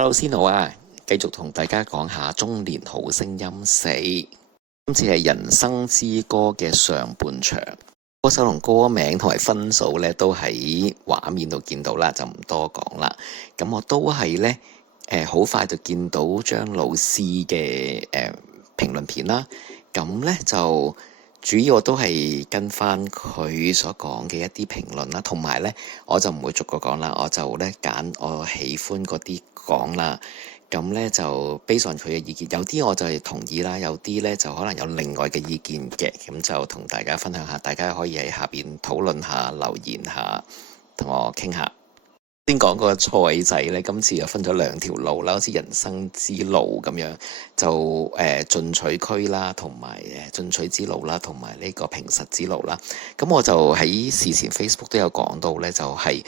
Hello，先好啊！繼續同大家講下中年好聲音4，今次係人生之歌嘅上半場。歌手同歌名同埋分數咧都喺畫面度見到啦，就唔多講啦。咁我都係呢，好快就見到張老師嘅評論片啦。咁呢，就主要我都係跟翻佢所講嘅一啲評論啦，同埋呢，我就唔會逐個講啦，我就呢揀我喜歡嗰啲講啦。咁呢，就based on佢嘅意見，有啲我就係同意啦，有啲呢就可能有另外嘅意見嘅，咁就同大家分享下，大家可以喺下邊討論下、留言下，同我傾下。先講個賽制呢，今次又分咗兩條路啦，好似人生之路咁樣，就進取區啦，同埋進取之路啦，同埋呢個平實之路啦。咁我就喺事前 Facebook 都有講到呢，就係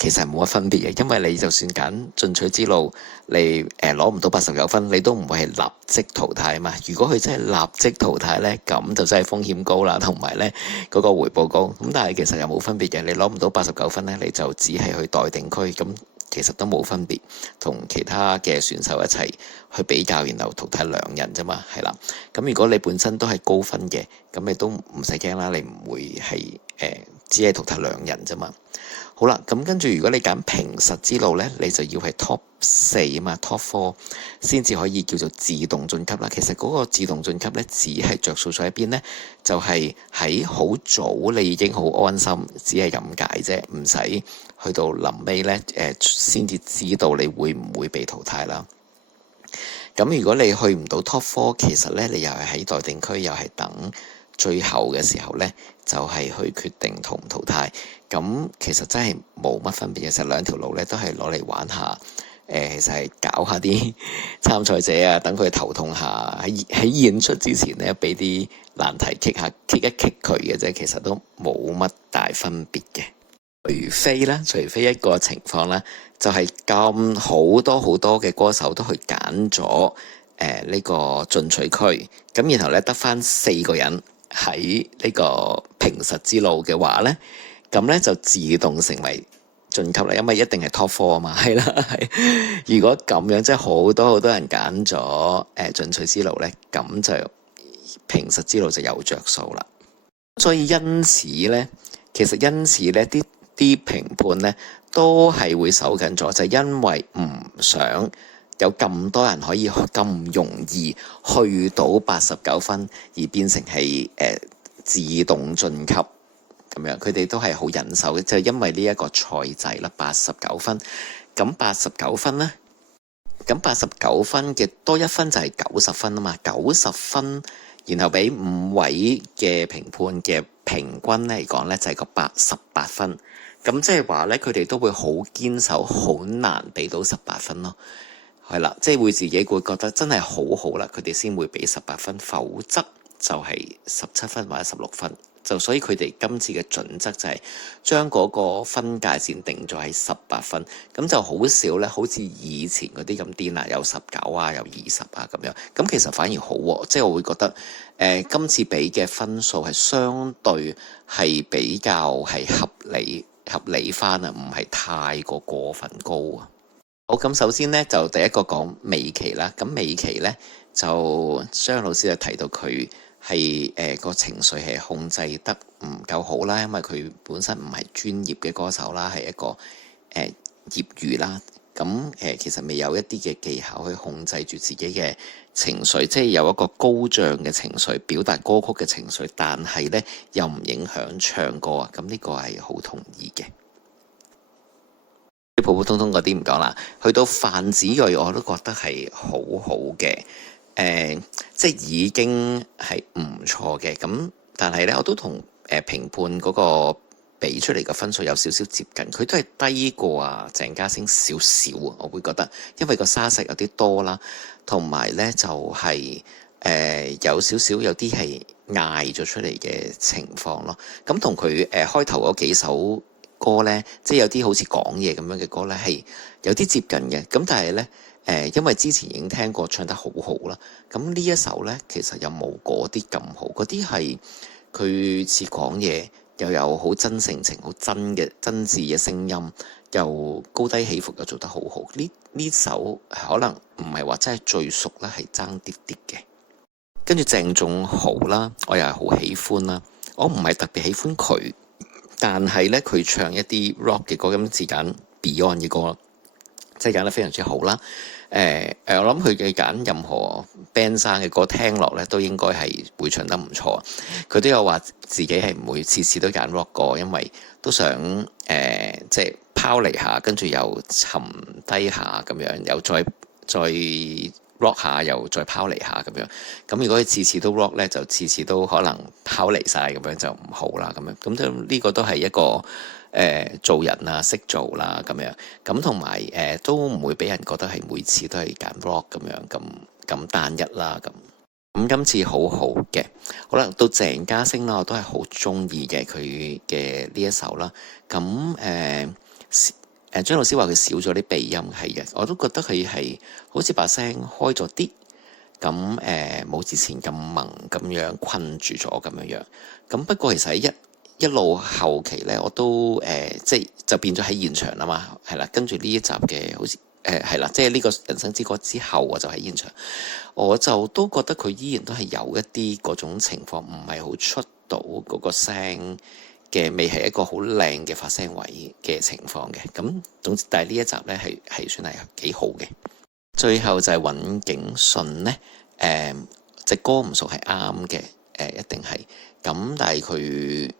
其實係冇乜分別嘅，因為你就算揀進取之路，你攞唔到89分，你都唔會係立即淘汰啊嘛。如果佢真係立即淘汰呢，咁就真係風險高啦，同埋呢嗰個回報高。咁但係其實又冇分別嘅，你攞唔到89分呢，你就只係去待定區，咁其實都冇分別，同其他嘅選手一齊去比較，然後淘汰2人啫嘛，係啦。咁如果你本身都係高分嘅，咁你都唔使驚啦，你唔會係只係淘汰2人啫嘛。好啦，咁跟住如果你揀平實之路呢，你就要係 Top 4啊嘛，Top 4先至可以叫做自動晉級啦。其實嗰個自動晉級呢，只係着數在一邊呢，就係喺好早你已經好安心，只係咁解啫，唔使去到臨尾呢先至知道你會唔會被淘汰啦。咁如果你去唔到 Top 4，其實呢，你又係喺待定區，又係等最後嘅時候呢，就係去決定淘唔淘汰。咁其實真係冇乜分別嘅，其實兩條路呢都係攞嚟玩下，其實係搞下啲參賽者啊，等佢頭痛下，喺演出之前呢，俾啲難題棘一棘佢嘅啫，其實都冇乜大分別嘅。除非一個情況啦，就係咁好多嘅歌手都去揀咗呢個進取區，咁然後呢，得返4個人喺呢個平實之路嘅話呢，咁呢就自動成為晉級啦，因為一定係 Top 4啊嘛，係啦，係。如果咁樣即係好多人揀咗進取之路呢，咁就平實之路就有着數啦。所以因此呢，啲評判呢都係會手緊咗，就係因為唔想有咁多人可以咁容易去到89分，而變成係自動晉級咁樣。佢哋都係好忍受嘅，就係因為呢一個賽制啦，89分。咁89分呢，咁89分嘅多1分就係90分啊嘛，90分，然後俾5位嘅評判嘅平均嚟講呢，就係個88分。咁即係話呢，佢哋都會好堅守，好難俾到18分咯。係啦，即係會自己會覺得真係好好啦，佢哋先會俾18分，否則就係17分或者16分。就所以佢哋今次嘅準則就係將嗰個分界線定咗喺18分，咁就好少呢，好似以前嗰啲咁癲啦，有19啊，有20啊咁樣。咁其實反而好喎，即係我會覺得今次俾嘅分數係相對係比較係合理翻啊，唔係太過分高啊。好，咁首先呢，就第一個講美琪啦。咁美琪呢，就張老師就提到佢係個情緒係控制得唔夠好啦，因為佢本身唔係專業嘅歌手啦，係一個業餘啦。咁其實未有一啲嘅技巧去控制住自己嘅情緒，即係有一個高漲嘅情緒，表達歌曲嘅情緒，但係呢又唔影響唱歌啊。咁呢個係好同意嘅。普普通通嗰啲唔講啦，去到范子睿我都覺得係好好嘅，即係已經係唔錯嘅。咁但係呢，我都同評判嗰個俾出嚟嘅分數有少少接近，佢都係低過鄭家星少少啊。我會覺得，因為個沙石有啲多啦，同埋呢就係有少少有啲係嗌咗出嚟嘅情況咯。咁同佢開頭嗰幾首歌呢，即係有啲好似講嘢咁樣嘅歌呢，係有啲接近嘅。咁但係呢，因為之前已經聽過唱得好好啦，咁呢一首呢，其實又冇嗰啲咁好，嗰啲係佢似講嘢，又有好真性情、好真嘅真摯嘅聲音，又高低起伏又做得好好。呢首可能唔係話真係最熟啦，係爭啲啲嘅。跟住鄭仲豪啦，我又係好喜歡啦。我唔係特別喜歡佢，但係呢，佢唱一啲 rock 嘅歌，咁自揀 Beyond 嘅歌，即係揀得非常之好啦。我諗佢嘅揀任何 band 生嘅歌聽落咧，都應該係會唱得唔錯。佢都有話自己係唔會次次都揀 rock 歌，因為都想即係拋離下，跟住又沉低下咁樣，又再 rock 下，又再拋離下咁樣。咁如果佢次次都 rock 咧，就次次都可能拋離晒咁樣，就唔好啦咁樣。咁都呢個都係一個做人啊，識做啦咁樣。咁同埋都唔會俾人覺得係每次都係揀 rock 咁樣咁單一啦咁。咁今次好好嘅，好啦，到鄭家聲啦，我都係好中意嘅佢嘅呢一首啦。咁張老師話佢少咗啲鼻音，係嘅，我都覺得佢係好似把聲開咗啲，咁冇之前咁萌咁樣困住咗咁樣。咁不過其實一路後期咧，我都就變咗喺現場啦嘛，係啦，跟住呢一集嘅好似係啦，即係呢個人生之歌之後，我就喺現場，我就都覺得佢依然都係有一啲嗰種情況，唔係好出到嗰個聲嘅，未係一個好靚嘅發聲位嘅情況嘅。咁總之，但係呢一集咧係算係幾好嘅。最後就係尹景順咧，隻歌唔熟係啱嘅，一定係咁，但係佢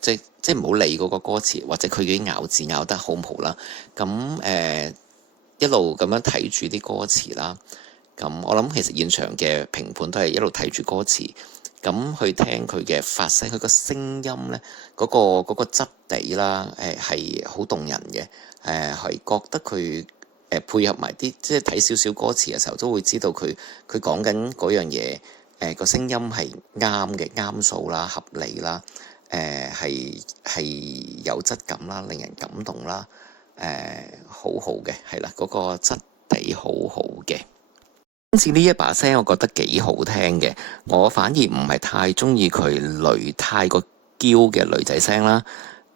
即係唔好理嗰個歌詞，或者佢已經咬字咬得好唔好啦。咁一路咁樣睇住啲歌詞啦。咁我諗其實現場嘅評判都係一路睇住歌詞，咁去聽佢嘅發聲，佢個聲音咧嗰個質地啦，係好動人嘅。係覺得佢配合埋啲即係睇少少歌詞嘅時候，都會知道佢講緊嗰樣嘢，個聲音係啱嘅，啱數啦，合理啦。係有質感啦，令人感動啦，好好嘅，係啦，嗰個質地好好嘅。今次呢一把聲，我覺得幾好聽嘅，我反而唔係太中意佢太過嬌嘅女仔聲啦。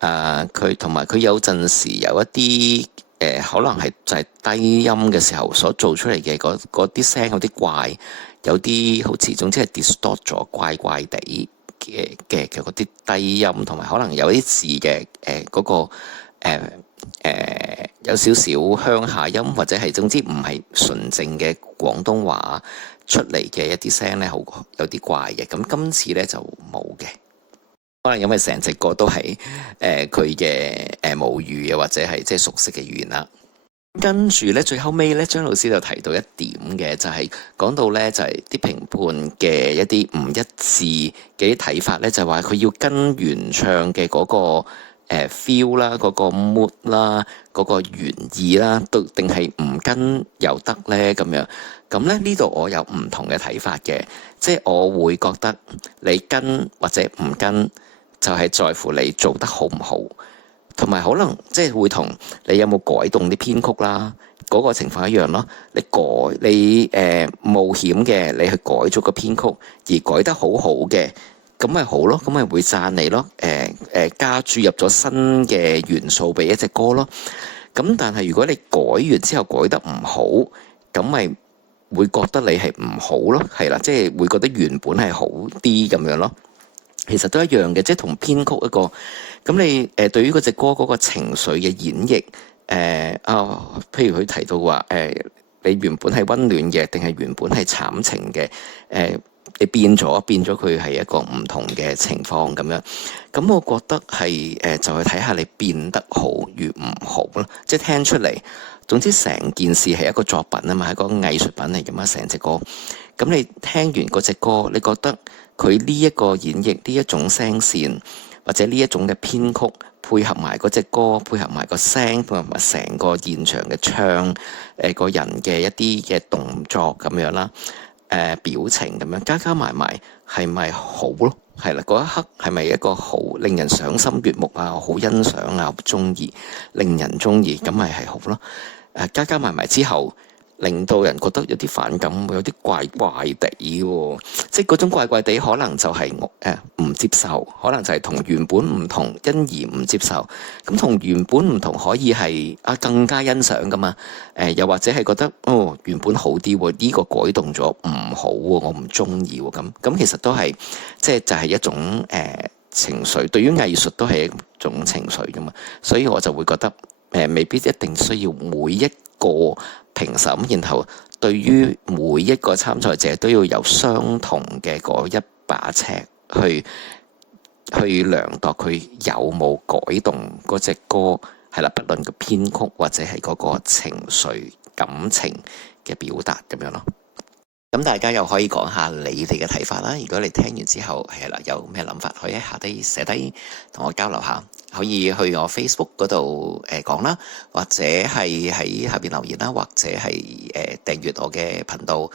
佢同埋佢有陣時有一啲可能係就係低音嘅時候所做出嚟嘅嗰啲聲有啲怪，有啲好似總之係 distort 咗，怪怪地嘅嗰啲低音，同埋可能有啲字嘅嗰個有少少鄉下音，或者係總之唔係純正嘅廣東話出嚟嘅一啲聲咧，好有啲怪嘅。咁今次咧就冇嘅，可能因為成隻歌都係佢嘅母語嘅，或者係即係熟悉嘅語言啦。跟住咧，最後尾咧，張老師就提到一點嘅，就係講到咧，就係啲評判嘅一啲唔一致嘅啲睇法咧，就係話佢要跟原唱嘅嗰個feel 啦，嗰個 mood 啦，嗰個原意啦，都定係唔跟又得咧咁樣。咁咧呢度我有唔同嘅睇法嘅，即係我會覺得你跟或者唔跟，就係在乎你做得好唔好。同埋可能即係會同你有冇改動啲編曲啦，嗰個情況一樣咯。你冒險嘅，你去改咗個編曲，而改得好好嘅，咁咪好咯，咁咪會讚你咯。加注入咗新嘅元素俾一隻歌咯。咁但係如果你改完之後改得唔好，咁咪會覺得你係唔好咯，係啦，即係會覺得原本係好啲咁樣咯。其實都一樣嘅，即係同編曲一個。咁你對於嗰隻歌嗰個情緒嘅演繹，譬如佢提到話你原本係溫暖嘅，定係原本係慘情嘅，你變咗佢係一個唔同嘅情況咁樣。咁我覺得係就去睇下你變得好與唔好咯，即係聽出嚟。總之成件事係一個作品啊嘛，係一個藝術品嚟㗎嘛，成隻歌。咁你聽完嗰隻歌，你覺得佢呢一個演繹，呢一種聲線，或者呢一種嘅編曲，配合埋嗰隻歌，配合埋個聲，配合埋成個現場嘅唱，個人嘅一啲嘅動作咁樣啦，表情咁樣加埋埋，係咪好咯？係啦，嗰一刻係咪一個好令人賞心悅目啊？好欣賞啊，好中意，令人中意，咁咪係好咯？加埋埋之後，令到人覺得有啲反感，有啲怪怪地喎。即係嗰種怪怪地，可能就係我唔接受，可能就係同原本唔同，因而唔接受。咁同原本唔同，可以係更加欣賞噶嘛？又或者係覺得原本好啲喎，呢個改動咗唔好喎，我唔中意喎。咁其實都係即係就係一種情緒，對於藝術都係一種情緒噶嘛。所以我就會覺得未必一定需要每一個評審，然後對於每一個參賽者都要有相同嘅嗰一把尺去量度佢有冇改動嗰隻歌，係啦，不論個編曲或者係嗰個情緒感情嘅表達咁樣咯。咁大家又可以講下你哋嘅睇法啦。如果你聽完之後係啦，有咩諗法，可以喺下低寫低同我交流下。可以去我 Facebook 嗰度講啦，或者係喺下邊留言啦，或者係訂閱我嘅頻道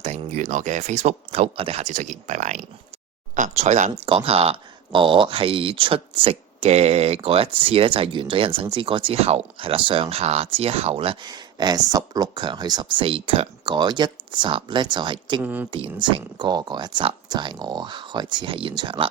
訂閱我嘅 Facebook。好，我哋下次再見，拜拜。彩蛋講下，我係出席嘅嗰一次呢，就係完咗人生之歌之後，係啦，上下之後呢，16強去14強嗰一集呢，就係經典情歌嗰一集，就係我開始喺現場啦。